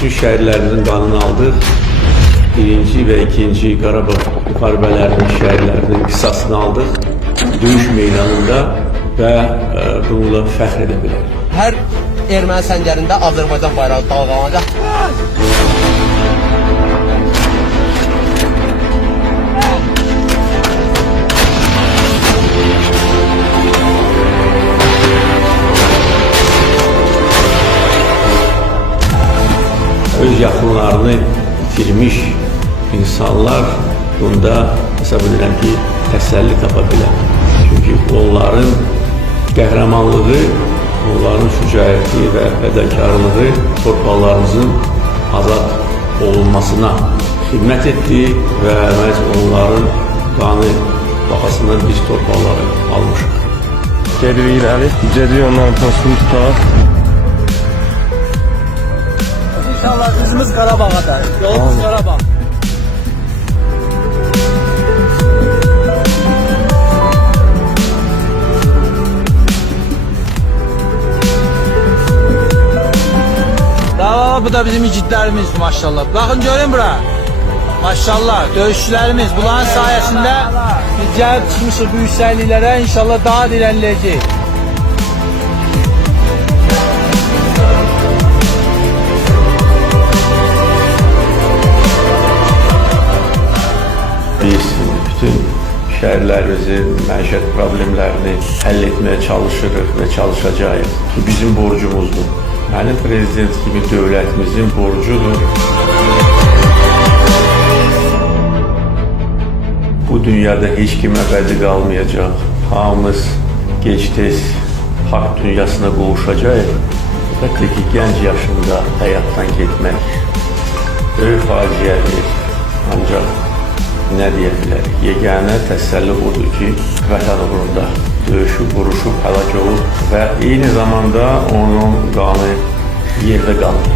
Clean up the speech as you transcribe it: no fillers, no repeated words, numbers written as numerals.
bütün şəhərlərimizin qanını aldıq. Birinci və ikinci Qarabağ müharibələrinin şəhərlərinin qisasını aldıq. Döyüş meydanında və bununla fəxr edə bilərik. Hər erməni səngərində Azərbaycan bayrağı dalğalanacaq. Öz yaxınlarını itirmiş insanlar bunda hesab edirəm ki, təsəlli tapa bilər. Çünki onların qəhrəmanlığı, onların şücaəti və fədakarlığı torpaqlarımızın azad olunmasına xidmət etdi və məhz onların qanı baxasından biz torpaqları almışıq. Gelirik irəli, gedirik onların postunu tutaq. İnşallah üzümüz Qarabağ'a da, yolumuz Qarabağ. Bu da bizim igidlərimiz maşallah. Baxın görün bura. Maşallah döyüşçülərimiz bunların sayəsində biz gəlib çıxmışıq bu yüksəkliklərə, inşallah daha da irəliləyəcək. Biz bütün şəhərlərimizin məişət problemlərini həll etməyə çalışırıq və çalışacağıq ki, bizim borcumuzdur. Mənim prezident kimi dövlətimizin borcudur. Bu dünyada heç kim əbədi qalmayacaq. Hamımız gec-tez haqq dünyasına qovuşacaq. Əlbəttə ki, gənc yaşında həyatdan getmək böyük faciədir. Ancaq nə deyə bilərik? Yeganə təsəlli odur ki, vətən uğrunda döyüşüb, vuruşub, həlak olub və eyni zamanda onun qanı yerdə qalır.